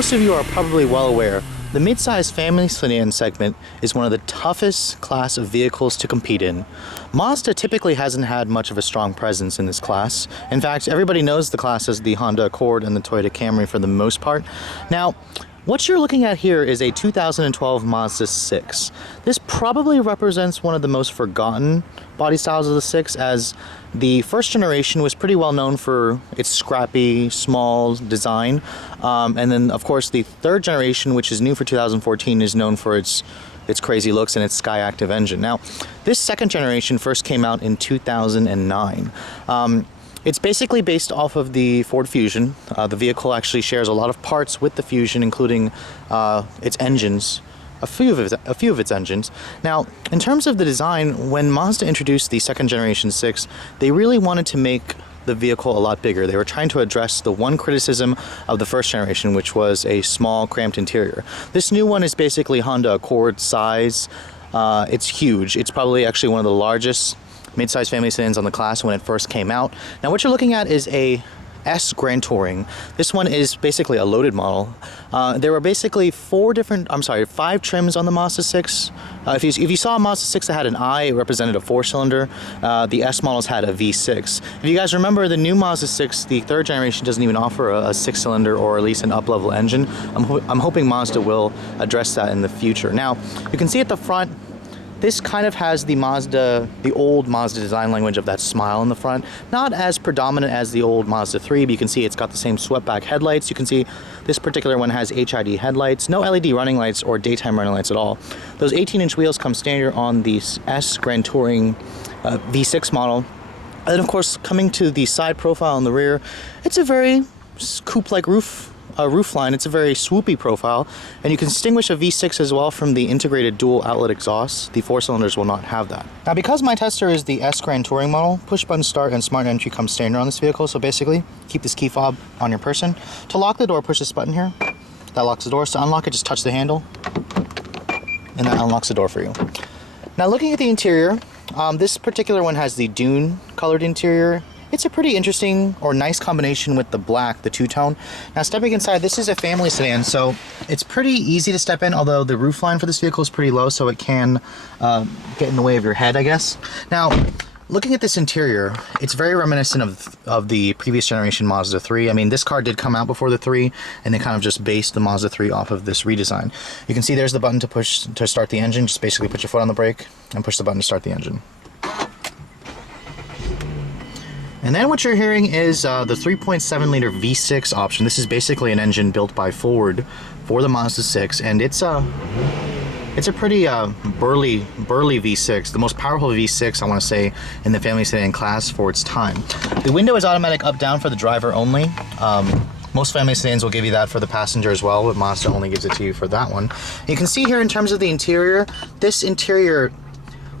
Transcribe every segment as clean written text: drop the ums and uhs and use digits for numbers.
most of you are probably well aware, the mid-size family sedan segment is one of the toughest class of vehicles to compete in. Mazda typically hasn't had much of a strong presence in this class. In fact, everybody knows the class as the Honda Accord and the Toyota Camry for the most part. Now, what you're looking at here is a 2012 Mazda 6. This probably represents one of the most forgotten body styles of the 6, as the first generation was pretty well known for its scrappy, small design. And then, of course, the third generation, which is new for 2014, is known for its crazy looks and its Skyactiv engine. Now, this second generation first came out in 2009. It's basically based off of the Ford Fusion. The vehicle actually shares a lot of parts with the Fusion, including its engines, a few of its engines. Now, in terms of the design, when Mazda introduced the second generation 6, they really wanted to make the vehicle a lot bigger. They were trying to address the one criticism of the first generation, which was a small, cramped interior. This new one is basically Honda Accord size. It's huge. It's probably actually one of the largest mid-size family sedans on the class when it first came out. Now what you're looking at is a S Grand Touring. This one is basically a loaded model. There were basically five trims on the Mazda 6. If you saw a Mazda 6 that had an I, it represented a 4-cylinder. The S models had a V6. If you guys remember, the new Mazda 6, the third generation, doesn't even offer a 6-cylinder or at least an up-level engine. I'm hoping Mazda will address that in the future. Now, you can see at the front, this kind of has the old Mazda design language of that smile in the front. Not as predominant as the old Mazda 3, but you can see it's got the same swept-back headlights. You can see this particular one has HID headlights, no LED running lights or daytime running lights at all. Those 18-inch wheels come standard on the S Grand Touring V6 model. And then, of course, coming to the side profile on the rear, it's a very coupe-like roof line. It's a very swoopy profile, and you can distinguish a V6 as well from the integrated dual outlet exhaust. The 4-cylinders will not have that. Now, because my tester is the S Grand Touring model, push button start and smart entry come standard on this vehicle. So basically, keep this key fob on your person. To lock the door, push this button here. That locks the door. So to unlock it, just touch the handle, and that unlocks the door for you. Now, looking at the interior, this particular one has the dune colored interior. It's a pretty interesting or nice combination with the black, the two-tone. Now, stepping inside, this is a family sedan, so it's pretty easy to step in, although the roof line for this vehicle is pretty low, so it can get in the way of your head, I guess. Now, looking at this interior, it's very reminiscent of the previous generation Mazda 3. I mean, this car did come out before the 3, and they kind of just based the Mazda 3 off of this redesign. You can see there's the button to push to start the engine. Just basically put your foot on the brake and push the button to start the engine. And then what you're hearing is the 3.7 liter V6 option. This is basically an engine built by Ford for the Mazda 6, and it's a pretty burly V6, the most powerful V6 I want to say in the family sedan class for its time. The window is automatic up-down for the driver only. Most family sedans will give you that for the passenger as well, but Mazda only gives it to you for that one. You can see here in terms of the interior, this interior,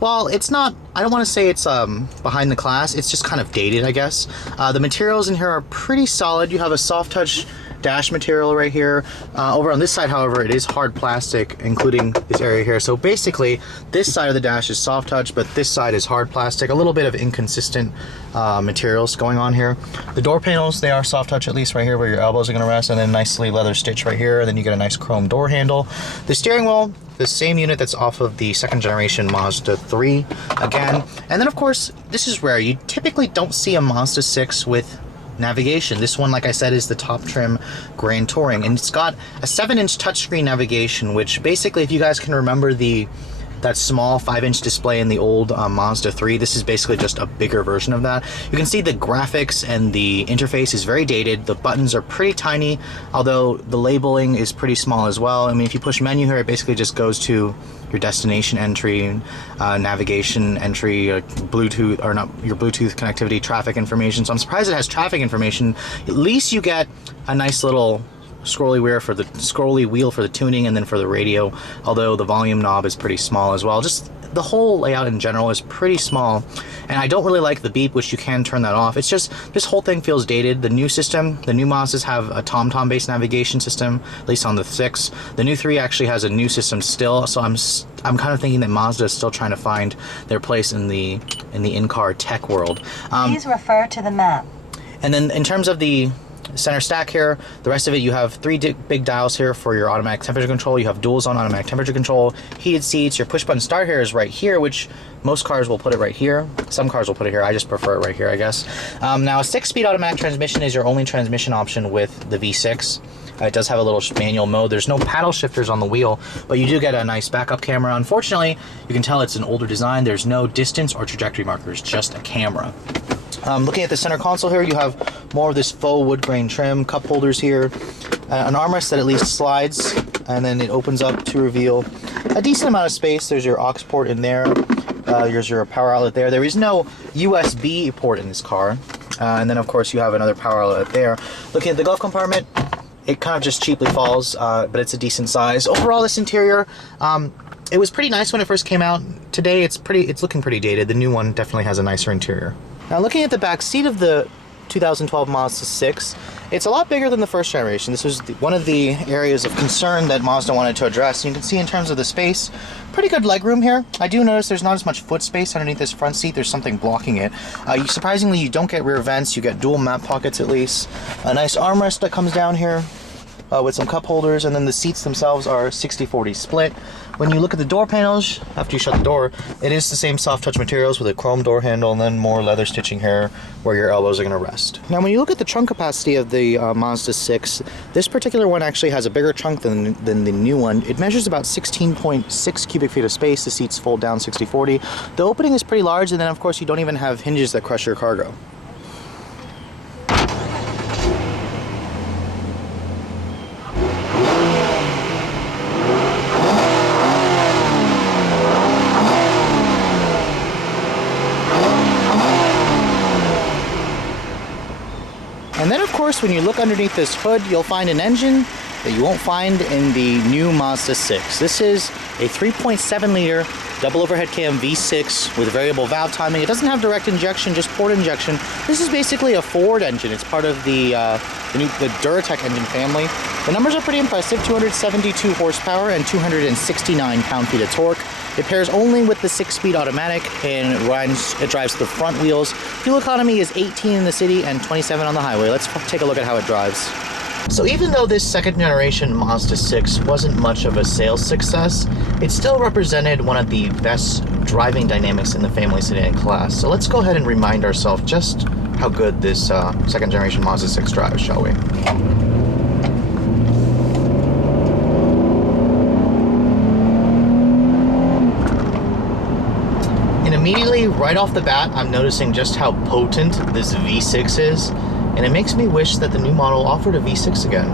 well, it's not, I don't want to say it's behind the class, it's just kind of dated, I guess. The materials in here are pretty solid. You have a soft touch dash material right here. Over on this side, however, it is hard plastic, including this area here. So basically, this side of the dash is soft touch, but this side is hard plastic. A little bit of inconsistent materials going on here. The door panels, they are soft touch, at least right here where your elbows are going to rest, and then nicely leather stitch right here. And then you get a nice chrome door handle. The steering wheel, the same unit that's off of the second generation Mazda 3 again. And then, of course, this is rare. You typically don't see a Mazda 6 with navigation. This one, like I said, is the top trim Grand Touring, and it's got a 7-inch touchscreen navigation, which basically, if you guys can remember that small 5-inch display in the old Mazda 3, this is basically just a bigger version of that. You can see the graphics and the interface is very dated. The buttons are pretty tiny, although the labeling is pretty small as well. I mean, if you push menu here, it basically just goes to your destination entry, navigation entry, Bluetooth, or not, your Bluetooth connectivity, traffic information. So I'm surprised it has traffic information. At least you get a nice little scrolly wheel for the tuning, and then for the radio, although the volume knob is pretty small as well. Just the whole layout in general is pretty small, and I don't really like the beep, which you can turn that off. It's just, this whole thing feels dated. The new system, the new Mazdas have a TomTom based navigation system, at least on the 6. The new 3 actually has a new system still, so I'm kind of thinking that Mazda is still trying to find their place in the in-car tech world. Please refer to the map. And then in terms of the center stack here. The rest of it, you have three big dials here for your automatic temperature control. You have dual zone automatic temperature control, heated seats. Your push button start here is right here, which most cars will put it right here. Some cars will put it here. I just prefer it right here, I guess. Now, a 6-speed automatic transmission is your only transmission option with the V6. It does have a little manual mode. There's no paddle shifters on the wheel, but you do get a nice backup camera. Unfortunately, you can tell it's an older design. There's no distance or trajectory markers, just a camera. Looking at the center console here, you have more of this faux wood grain trim, cup holders here, an armrest that at least slides, and then it opens up to reveal a decent amount of space. There's your aux port in there. There's your power outlet there. There is no USB port in this car. And then, of course, you have another power outlet there. Looking at the glove compartment, it kind of just cheaply falls, but it's a decent size. Overall, this interior, it was pretty nice when it first came out. Today, it's looking pretty dated. The new one definitely has a nicer interior. Now, looking at the back seat of the 2012 Mazda 6, it's a lot bigger than the first generation. This was one of the areas of concern that Mazda wanted to address. You can see in terms of the space, pretty good legroom here. I do notice there's not as much foot space underneath this front seat. There's something blocking it. Surprisingly, you don't get rear vents. You get dual map pockets at least. A nice armrest that comes down here with some cup holders, and then the seats themselves are 60-40 split. When you look at the door panels, after you shut the door, it is the same soft touch materials with a chrome door handle and then more leather stitching here where your elbows are going to rest. Now, when you look at the trunk capacity of the Mazda 6, this particular one actually has a bigger trunk than the new one. It measures about 16.6 cubic feet of space. The seats fold down 60-40. The opening is pretty large, and then of course you don't even have hinges that crush your cargo. And then, of course, when you look underneath this hood, you'll find an engine that you won't find in the new Mazda 6. This is a 3.7-liter double overhead cam V6 with variable valve timing. It doesn't have direct injection, just port injection. This is basically a Ford engine. It's part of the Duratec engine family. The numbers are pretty impressive: 272 horsepower and 269 pound-feet of torque. It pairs only with the 6-speed automatic, and it drives the front wheels. Fuel economy is 18 in the city and 27 on the highway. Let's take a look at how it drives. So even though this second generation Mazda 6 wasn't much of a sales success, it still represented one of the best driving dynamics in the family sedan class. So let's go ahead and remind ourselves just how good this second generation Mazda 6 drives, shall we? Immediately, right off the bat, I'm noticing just how potent this V6 is, and it makes me wish that the new model offered a V6 again.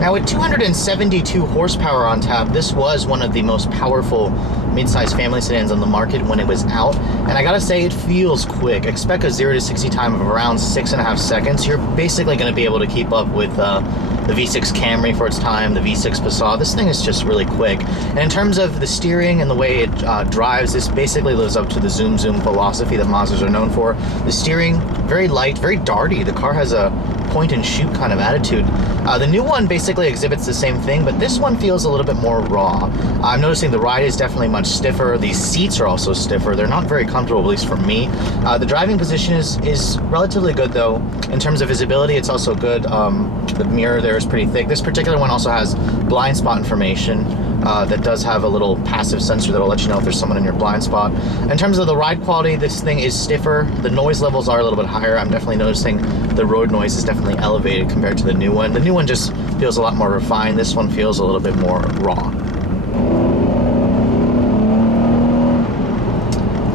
Now, with 272 horsepower on tap, this was one of the most powerful mid-size family sedans on the market when it was out, and I gotta say, it feels quick. Expect a 0 to 60 time of around 6.5 seconds. You're basically gonna be able to keep up with the V6 Camry for its time, the V6 Passat. This thing is just really quick. And in terms of the steering and the way it drives, this basically lives up to the zoom philosophy that Mazdas are known for. The steering, very light, very darty. The car has a point and shoot kind of attitude. The new one basically exhibits the same thing, but this one feels a little bit more raw. I'm noticing the ride is definitely much stiffer. These seats are also stiffer. They're not very comfortable, at least for me. The driving position is relatively good though. In terms of visibility, it's also good. The mirror there is pretty thick. This particular one also has blind spot information. That does have a little passive sensor that'll let you know if there's someone in your blind spot. In terms of the ride quality, this thing is stiffer. The noise levels are a little bit higher. I'm definitely noticing the road noise is definitely elevated compared to the new one. The new one just feels a lot more refined. This one feels a little bit more raw.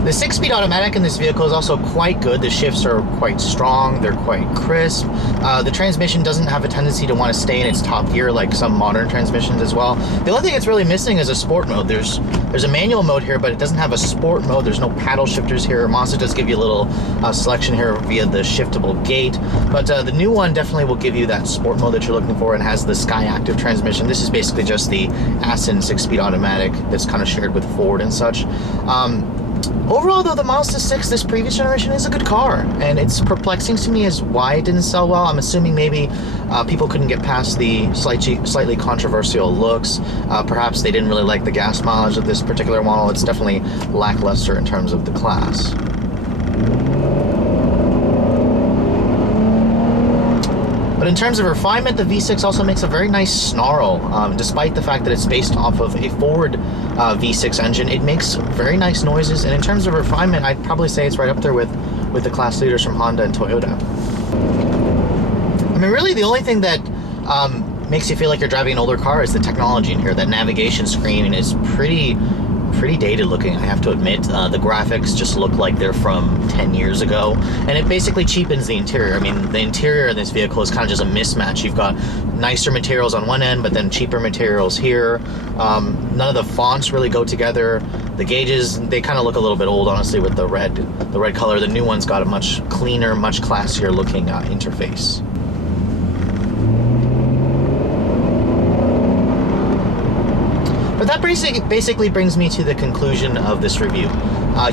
The 6-speed automatic in this vehicle is also quite good. The shifts are quite strong, they're quite crisp. The transmission doesn't have a tendency to want to stay in its top gear like some modern transmissions as well. The only thing it's really missing is a sport mode. There's a manual mode here, but it doesn't have a sport mode. There's no paddle shifters here. Mazda does give you a little selection here via the shiftable gate, but the new one definitely will give you that sport mode that you're looking for and has the Sky Active transmission. This is basically just the Ascent 6-speed automatic that's kind of shared with Ford and such. Overall, though, the Mazda 6, this previous generation, is a good car, and it's perplexing to me as why it didn't sell well. I'm assuming maybe people couldn't get past the slightly controversial looks. Perhaps they didn't really like the gas mileage of this particular model. It's definitely lackluster in terms of the class. But in terms of refinement, the V6 also makes a very nice snarl. Despite the fact that it's based off of a Ford V6 engine, it makes very nice noises. And in terms of refinement, I'd probably say it's right up there with the class leaders from Honda and Toyota. I mean, really, the only thing that makes you feel like you're driving an older car is the technology in here. That navigation screen is pretty dated looking, I have to admit. The graphics just look like they're from 10 years ago, and it basically cheapens the interior. I mean, the interior in this vehicle is kind of just a mismatch. You've got nicer materials on one end, but then cheaper materials here. None of the fonts really go together. The gauges, they kind of look a little bit old, honestly, with the red color. The new one's got a much cleaner, much classier looking interface. But that basically brings me to the conclusion of this review.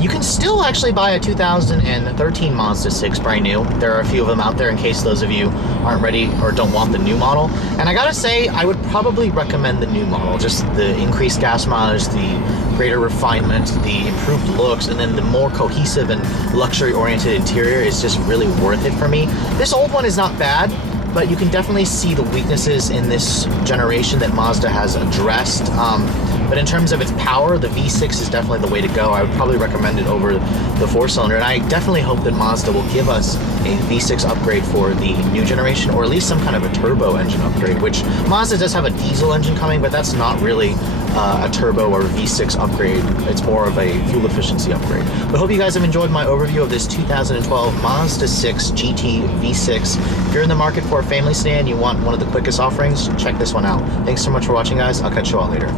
You can still actually buy a 2013 Mazda 6 brand new. There are a few of them out there in case those of you aren't ready or don't want the new model. And I gotta say, I would probably recommend the new model. Just the increased gas mileage, the greater refinement, the improved looks, and then the more cohesive and luxury-oriented interior is just really worth it for me. This old one is not bad, but you can definitely see the weaknesses in this generation that Mazda has addressed. But in terms of its power, the V6 is definitely the way to go. I would probably recommend it over the 4-cylinder, and I definitely hope that Mazda will give us a V6 upgrade for the new generation, or at least some kind of a turbo engine upgrade, which Mazda does have a diesel engine coming, but that's not really a turbo or V6 upgrade. It's more of a fuel efficiency upgrade. But I hope you guys have enjoyed my overview of this 2012 Mazda 6 GT V6. If you're in the market for a family sedan and you want one of the quickest offerings, check this one out. Thanks so much for watching, guys. I'll catch you all later.